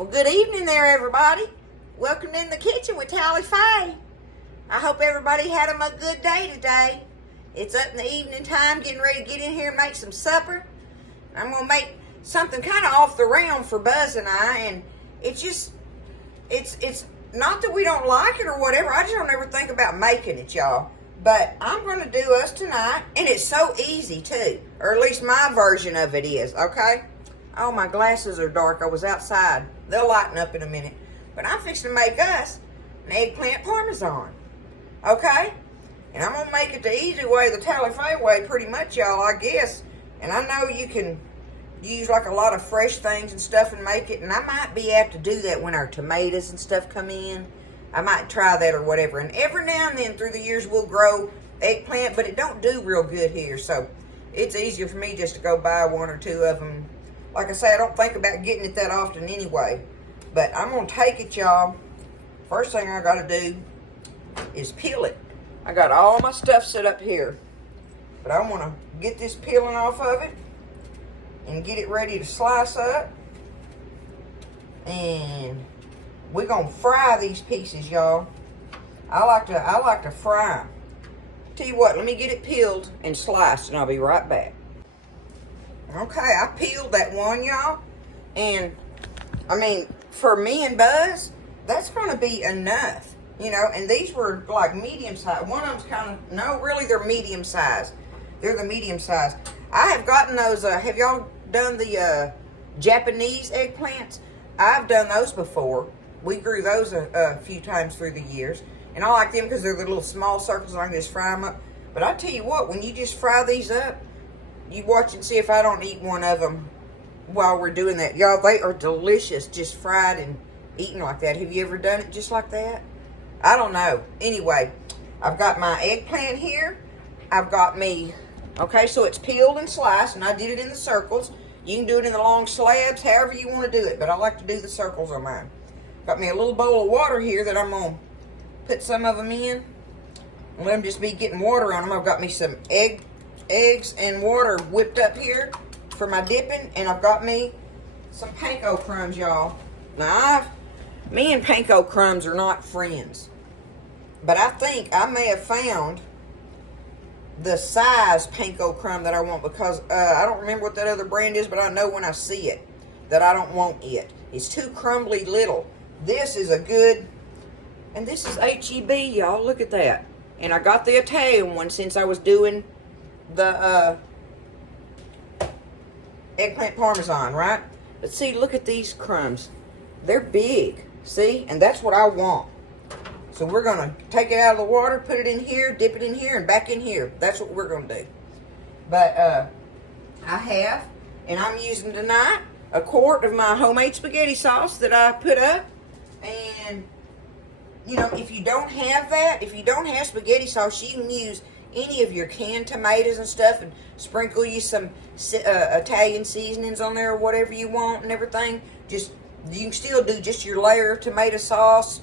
Well, good evening there, everybody. Welcome in the kitchen with Tally Faye. I hope everybody had a good day today. It's up in the evening time, getting ready to get in here and make some supper. I'm going to make something kind of off the realm for Buzz and I, and it's not that we don't like it or whatever. I just don't ever think about making it, y'all. But I'm going to do us tonight, and it's so easy, too. Or at least my version of it is, okay? Oh, my glasses are dark. I was outside. They'll lighten up in a minute. But I'm fixing to make us an eggplant parmesan, okay? And I'm going to make it the easy way, the Tally Faye way, pretty much, y'all, I guess. And I know you can use like a lot of fresh things and stuff and make it. And I might be apt to do that when our tomatoes and stuff come in. I might try that or whatever. And every now and then through the years we'll grow eggplant, but it don't do real good here. So it's easier for me just to go buy one or two of them. Like I say, I don't think about getting it that often anyway. But I'm going to take it, y'all. First thing I got to do is peel it. I got all my stuff set up here. But I want to get this peeling off of it and get it ready to slice up. And we're going to fry these pieces, y'all. I like to fry them. Tell you what, let me get it peeled and sliced, and I'll be right back. Okay, I peeled that one, y'all. And, I mean, for me and Buzz, that's going to be enough. You know, and these were like medium size. One of them's kind of, no, really, they're medium size. They're the medium size. I have gotten those, have y'all done the Japanese eggplants? I've done those before. We grew those a few times through the years. And I like them because they're the little small circles. I can just fry them up. But I tell you what, when you just fry these up, you watch and see if I don't eat one of them while we're doing that. Y'all, they are delicious, just fried and eaten like that. Have you ever done it just like that? I don't know. Anyway, I've got my eggplant here. I've got me, okay, so it's peeled and sliced, and I did it in the circles. You can do it in the long slabs, however you want to do it, but I like to do the circles on mine. Got me a little bowl of water here that I'm going to put some of them in. And let them just be getting water on them. I've got me some eggs and water whipped up here for my dipping, and I've got me some panko crumbs, y'all. Now, me and panko crumbs are not friends, but I think I may have found the size panko crumb that I want, because I don't remember what that other brand is, but I know when I see it that I don't want it. It's too crumbly little. This is a good, and this is H-E-B, y'all. Look at that. And I got the Italian one since I was doing the eggplant parmesan, right? But see, look at these crumbs. They're big, see? And that's what I want. So we're going to take it out of the water, put it in here, dip it in here, and back in here. That's what we're going to do. But I have, and I'm using tonight, a quart of my homemade spaghetti sauce that I put up. And, you know, if you don't have that, if you don't have spaghetti sauce, you can use any of your canned tomatoes and stuff and sprinkle you some Italian seasonings on there or whatever you want and everything. Just, you can still do just your layer of tomato sauce,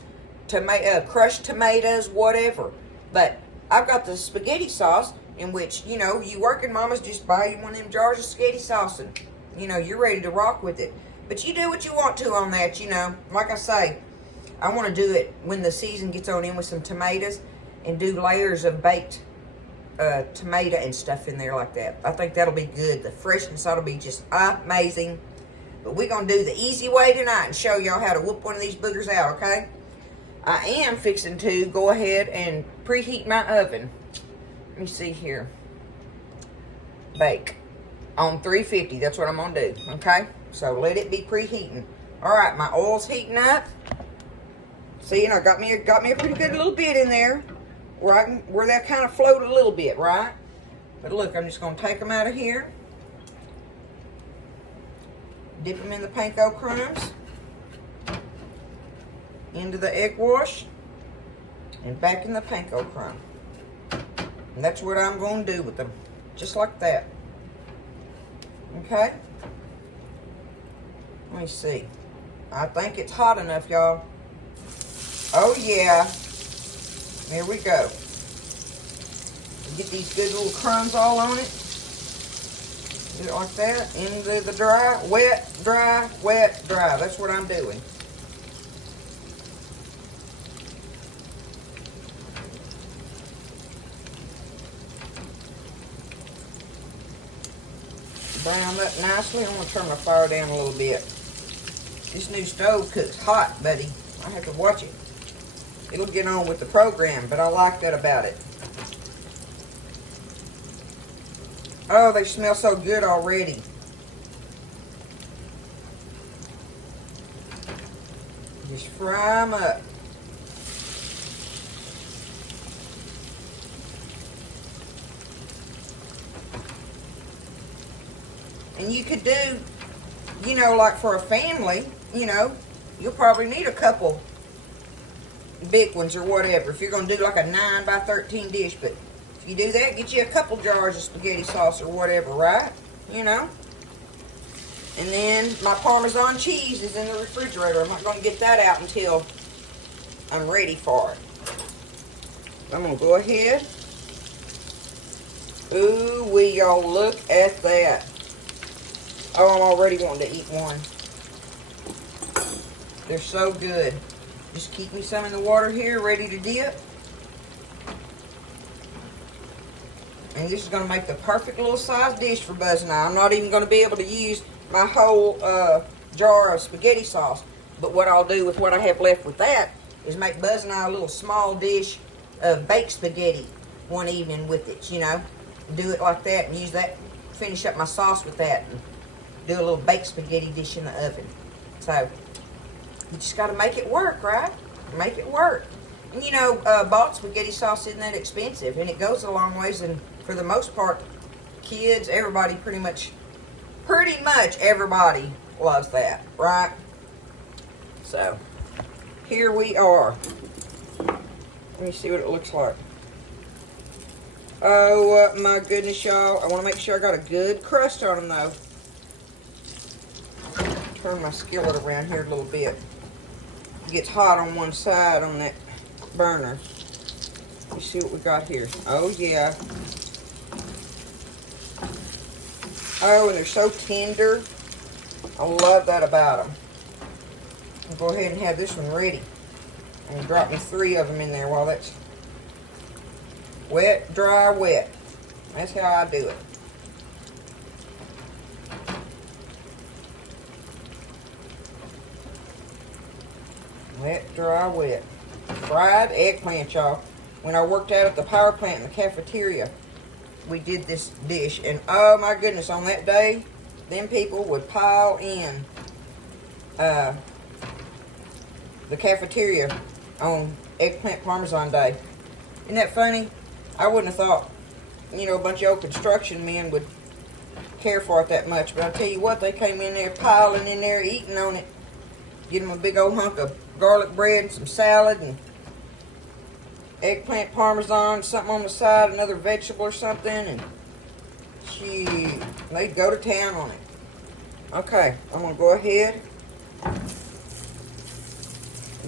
crushed tomatoes, whatever. But I've got the spaghetti sauce, in which, you know, you working mamas just buy you one of them jars of spaghetti sauce and, you know, you're ready to rock with it. But you do what you want to on that, you know. Like I say, I want to do it when the season gets on in with some tomatoes and do layers of baked tomato and stuff in there like that. I think that'll be good. The freshness ought to be just amazing. But we're going to do the easy way tonight and show y'all how to whoop one of these boogers out, okay? I am fixing to go ahead and preheat my oven. Let me see here. Bake on 350. That's what I'm going to do, okay? So let it be preheating. All right, my oil's heating up. See, and I got me a pretty good little bit in there where that kind of floated a little bit, right? But look, I'm just going to take them out of here. Dip them in the panko crumbs. Into the egg wash. And back in the panko crumb. And that's what I'm going to do with them. Just like that. Okay? Let me see. I think it's hot enough, y'all. Oh, yeah. There we go. Get these good little crumbs all on it. Do it like that. Into the dry, wet, dry, wet, dry. That's what I'm doing. Brown up nicely. I'm going to turn my fire down a little bit. This new stove cooks hot, buddy. I have to watch it. It'll get on with the program, but I like that about it. Oh, they smell so good already. Just fry them up. And you could do, you know, like for a family, you know, you'll probably need a couple big ones or whatever. If you're going to do like a 9 by 13 dish, but if you do that, get you a couple jars of spaghetti sauce or whatever, right? You know? And then my Parmesan cheese is in the refrigerator. I'm not going to get that out until I'm ready for it. I'm going to go ahead. Ooh, wee, y'all, look at that. Oh, I'm already wanting to eat one. They're so good. Just keep me some in the water here, ready to dip. And this is going to make the perfect little size dish for Buzz and I. I'm not even going to be able to use my whole jar of spaghetti sauce. But what I'll do with what I have left with that is make Buzz and I a little small dish of baked spaghetti one evening with it, you know. Do it like that and use that, finish up my sauce with that. And do a little baked spaghetti dish in the oven. So, you just got to make it work, right? Make it work. And you know, bought spaghetti sauce isn't that expensive, and it goes a long ways, and for the most part, kids, everybody, pretty much everybody loves that, right? So, here we are. Let me see what it looks like. Oh, my goodness, y'all. I want to make sure I got a good crust on them, though. Turn my skillet around here a little bit. It gets hot on one side on that burner. Let's see what we got here. Oh, yeah. Oh, and they're so tender. I love that about them. I'll go ahead and have this one ready. And drop me 3 of them in there while that's wet, dry, wet. That's how I do it. Wet, dry, wet. Fried eggplant, y'all. When I worked out at the power plant in the cafeteria, we did this dish. And oh my goodness, on that day, them people would pile in the cafeteria on eggplant parmesan day. Isn't that funny? I wouldn't have thought, you know, a bunch of old construction men would care for it that much. But I tell you what, they came in there piling in there, eating on it. Get them a big old hunk of garlic bread and some salad and eggplant parmesan, something on the side, another vegetable or something, and shoot, they'd go to town on it. Okay, I'm going to go ahead and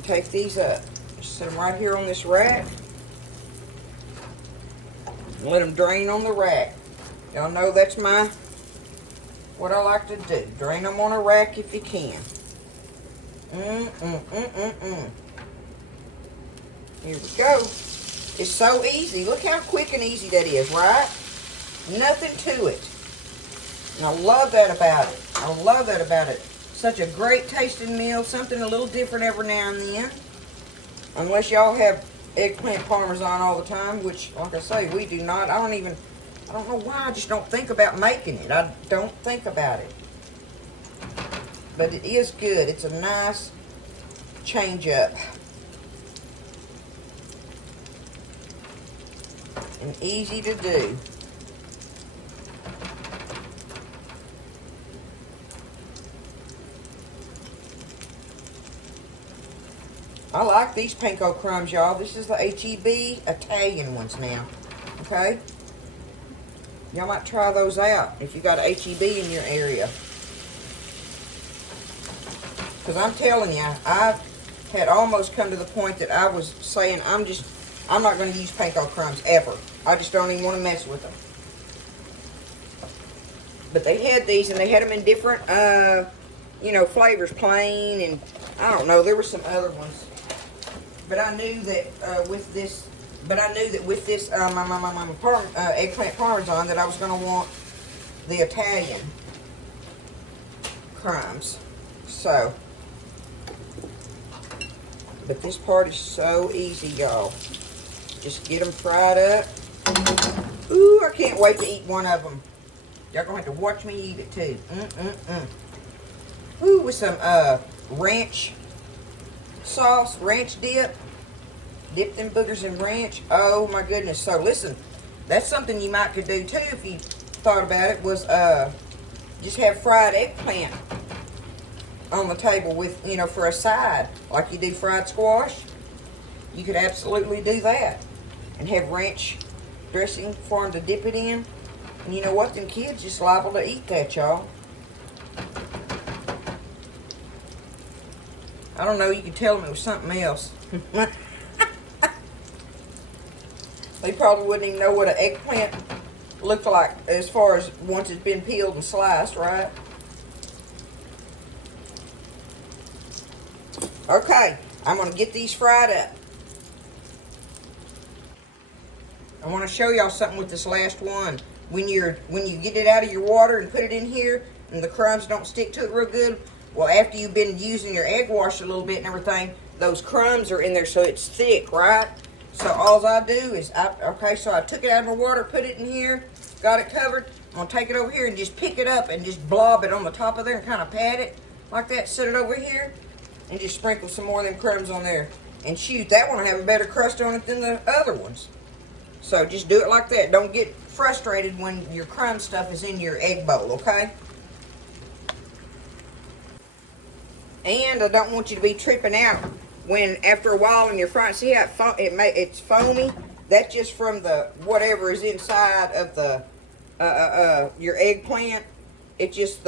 take these up. Just set them right here on this rack. And let them drain on the rack. Y'all know that's what I like to do. Drain them on a rack if you can. Here we go. It's so easy. Look how quick and easy that is, right? Nothing to it. And I love that about it. I love that about it. Such a great tasting meal. Something a little different every now and then. Unless y'all have eggplant parmesan all the time, which, like I say, we do not. I don't know why. I just don't think about making it. I don't think about it. But it is good. It's a nice change up. And easy to do. I like these panko crumbs, y'all. This is the H-E-B Italian ones now. Okay? Y'all might try those out if you got H-E-B in your area. Because I'm telling you, I had almost come to the point that I was saying, I'm not going to use panko crumbs ever. I just don't even want to mess with them. But they had these, and they had them in different, you know, flavors, plain, and I don't know, there were some other ones. But I knew that with this, eggplant parmesan, that I was going to want the Italian crumbs. So, but this part is so easy, y'all. Just get them fried up. Ooh, I can't wait to eat one of them. Y'all gonna have to watch me eat it too. Ooh, with some ranch sauce, ranch dip. Dip them boogers in ranch. Oh my goodness. So listen, that's something you might could do too if you thought about it, was just have fried eggplant on the table with, you know, for a side, like you do fried squash. You could absolutely do that. And have ranch dressing for them to dip it in. And you know what? Them kids just liable to eat that, y'all. I don't know. You could tell them it was something else. They probably wouldn't even know what an eggplant looked like as far as once it's been peeled and sliced, right? Okay, I'm going to get these fried up. I want to show y'all something with this last one. When you get it out of your water and put it in here, and the crumbs don't stick to it real good, well, after you've been using your egg wash a little bit and everything, those crumbs are in there, so it's thick, right? So all I do is, so I took it out of the water, put it in here, got it covered. I'm going to take it over here and just pick it up and just blob it on the top of there and kind of pat it like that. Set it over here and just sprinkle some more of them crumbs on there. And shoot, that one will have a better crust on it than the other ones. So just do it like that. Don't get frustrated when your crumb stuff is in your egg bowl, okay? And I don't want you to be tripping out when after a while in your frying, see how it's foamy? That's just from the whatever is inside of the your eggplant. It's just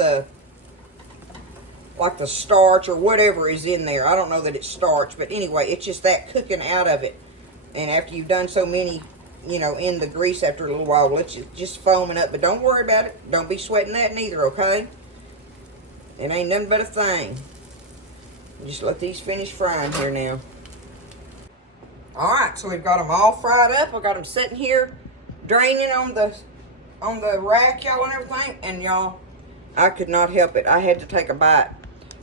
like the starch or whatever is in there. I don't know that it's starch, but anyway, it's just that cooking out of it. And after you've done so many, you know, in the grease after a little while, well, it's just foaming up. But don't worry about it. Don't be sweating that neither, okay? It ain't nothing but a thing. Just let these finish frying here now. Alright, so we've got them all fried up. I've got them sitting here, draining on the rack, y'all, and everything. And y'all, I could not help it. I had to take a bite.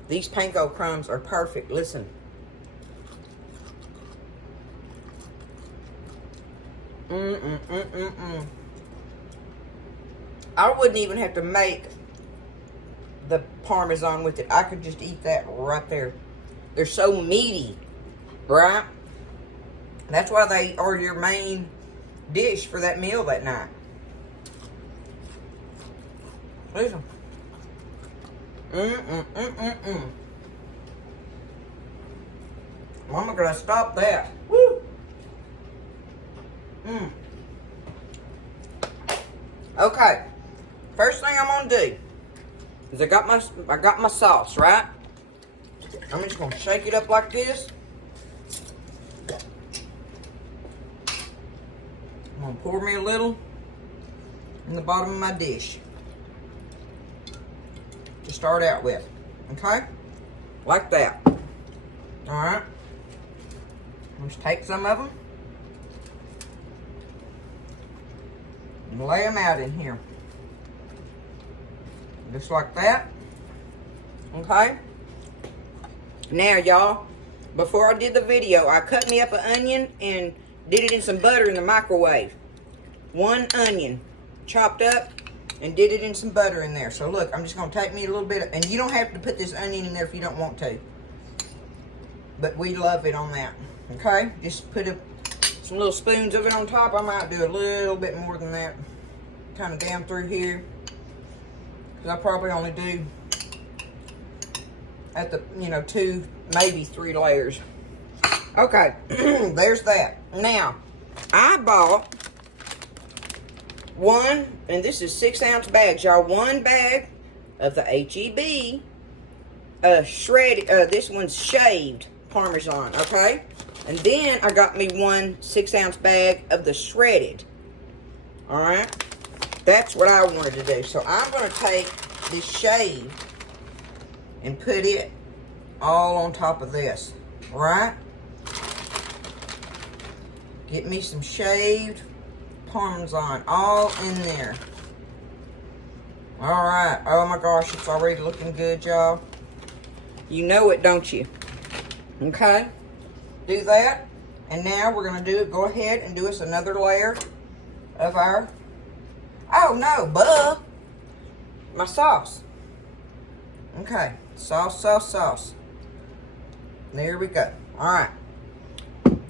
These panko crumbs are perfect. Listen. I wouldn't even have to make the Parmesan with it. I could just eat that right there. They're so meaty, right? That's why they are your main dish for that meal that night. Listen. Mama gonna stop that. Woo! Okay. First thing I'm gonna do is I got my sauce, right? I'm just gonna shake it up like this. I'm gonna pour me a little in the bottom of my dish to start out with, okay? Like that. All right. Just take some of them and lay them out in here. Just like that. Okay. Now, y'all, before I did the video, I cut me up an onion and did it in some butter in the microwave. One onion, chopped up, and did it in some butter in there. So look, I'm just going to take me a little bit, and you don't have to put this onion in there if you don't want to. But we love it on that. Okay? Just put some little spoons of it on top. I might do a little bit more than that. Kind of down through here. Because I probably only do at the, 2, maybe 3 layers. Okay, there's that. Now, I bought one, and this is 6-ounce bags, y'all. 1 bag of the H-E-B shredded, this one's shaved Parmesan, okay? And then I got me 1 6-ounce bag of the shredded. All right? That's what I wanted to do. So I'm going to take this shaved and put it all on top of this, right? Get me some shaved Parmesan all in there. All right. Oh my gosh, it's already looking good, y'all. You know it, don't you? Okay. Do that. And now we're going to go ahead and do us another layer of our, oh no, my sauce. Okay. Sauce. There we go. All right.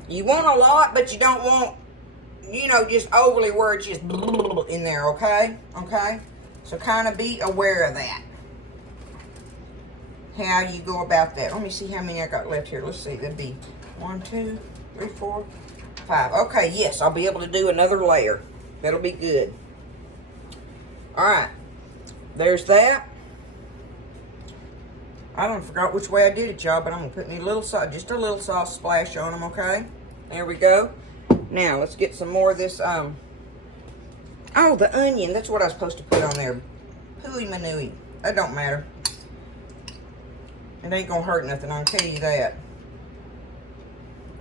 You want a lot, but you don't want, you know, just overly where it's just in there, okay? Okay? So kind of be aware of that. How you go about that. Let me see how many I got left here. Let's see. That'd be 1, 2, 3, 4, 5. Okay, yes, I'll be able to do another layer. That'll be good. All right. There's that. I don't forgot which way I did it, y'all, but I'm going to put me a little sauce, just a little sauce splash on them, okay? There we go. Now, let's get some more of this, oh, the onion. That's what I was supposed to put on there. Hooey manooey. That don't matter. It ain't going to hurt nothing, I can tell you that.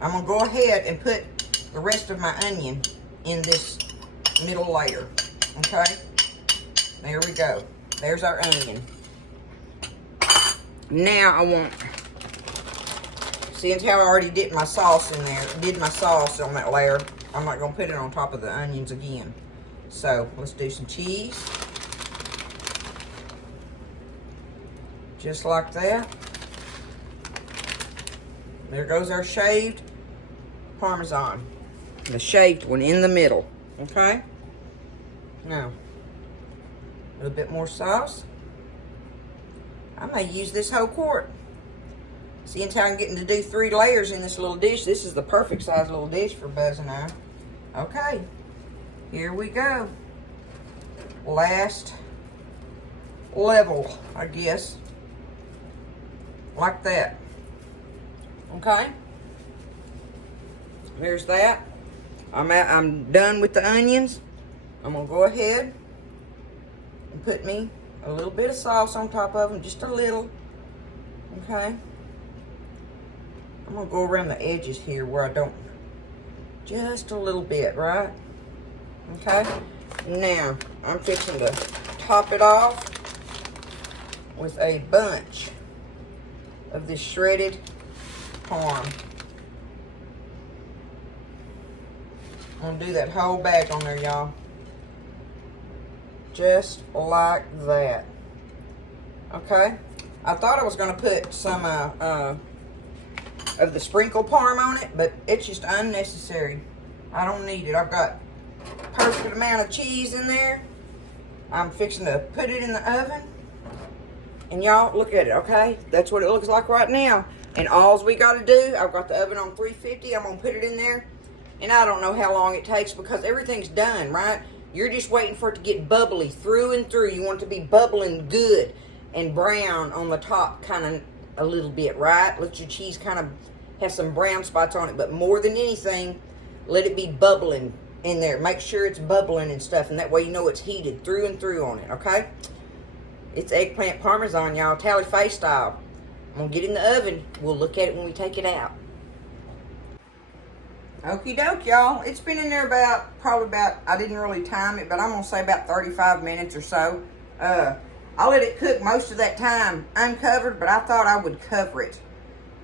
I'm going to go ahead and put the rest of my onion in this middle layer, okay? There we go. There's our onion. Now I want, see how I already did my sauce in there, did my sauce on that layer. I'm not going to put it on top of the onions again. So let's do some cheese. Just like that. There goes our shaved Parmesan. The shaved one in the middle. Okay? Now, a little bit more sauce. I may use this whole quart. See, until I'm getting to do 3 layers in this little dish. This is the perfect size little dish for Buzz and I. Okay, here we go. Last level, I guess. Like that. Okay. There's that. I'm done with the onions. I'm gonna go ahead and put me a little bit of sauce on top of them, just a little. Okay. I'm gonna go around the edges here where I don't, just a little bit, right? Okay. Now I'm fixing to top it off with a bunch of this shredded parm. I'm gonna do that whole bag on there, y'all. Just like that. Okay. I thought I was gonna put some of the sprinkle parm on it, but it's just unnecessary. I don't need it. I've got perfect amount of cheese in there. I'm fixing to put it in the oven. And y'all, look at it, okay? That's what it looks like right now. And all we got to do, I've got the oven on 350. I'm going to put it in there. And I don't know how long it takes because everything's done, right? You're just waiting for it to get bubbly through and through. You want it to be bubbling good and brown on the top kind of a little bit, right? Let your cheese kind of have some brown spots on it. But more than anything, let it be bubbling in there. Make sure it's bubbling and stuff. And that way you know it's heated through and through on it, okay? It's eggplant parmesan, y'all, tally face style. I'm going to get in the oven. We'll look at it when we take it out. Okie doke, y'all. It's been in there probably about, I didn't really time it, but I'm going to say about 35 minutes or so. I let it cook most of that time uncovered, but I thought I would cover it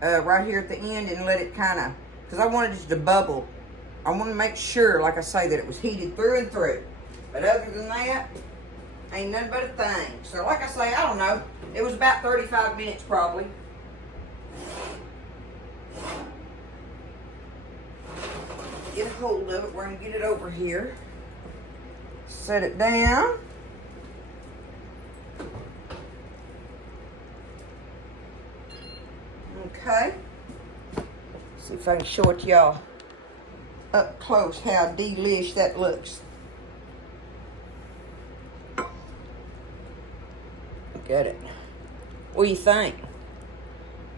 right here at the end and let it kind of, because I wanted it to bubble. I want to make sure, like I say, that it was heated through and through. But other than that, ain't nothing but a thing. So like I say, I don't know. It was about 35 minutes probably. Get a hold of it. We're going to get it over here. Set it down. Okay. See if I can show it to y'all up close how delish that looks. Look at it. What do you think?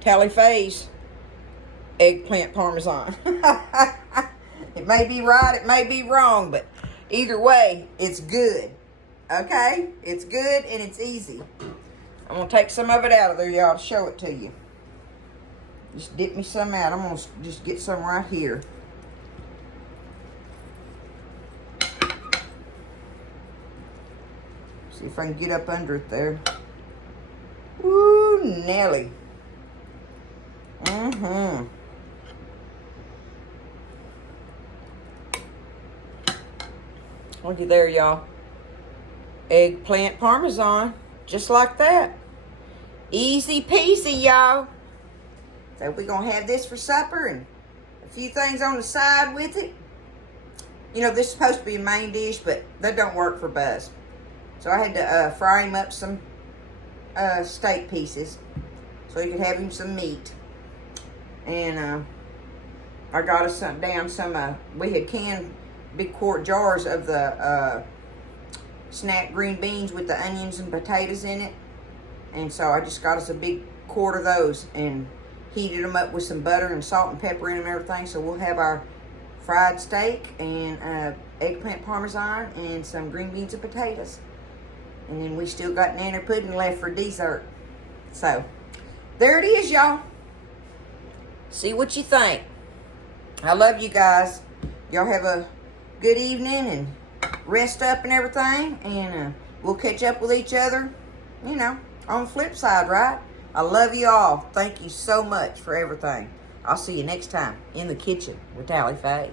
Tally face eggplant parmesan. It may be right, it may be wrong, but either way, it's good. Okay? It's good and it's easy. I'm going to take some of it out of there, y'all, to show it to you. Just dip me some out. I'm going to just get some right here. See if I can get up under it there. Woo, Nelly. Look at there, y'all. Eggplant parmesan. Just like that. Easy peasy, y'all. So we're going to have this for supper and a few things on the side with it. You know, this is supposed to be a main dish, but that don't work for Buzz. So I had to fry him up some steak pieces so he could have him some meat. And I got us some, we had canned big quart jars of the snack green beans with the onions and potatoes in it. And so I just got us a big quart of those and heated them up with some butter and salt and pepper in them and everything. So we'll have our fried steak and eggplant parmesan and some green beans and potatoes. And then we still got nanner pudding left for dessert. So, there it is, y'all. See what you think. I love you guys. Y'all have a good evening and rest up and everything. And we'll catch up with each other, you know, on the flip side, right? I love you all. Thank you so much for everything. I'll see you next time in the kitchen with Tally Faye.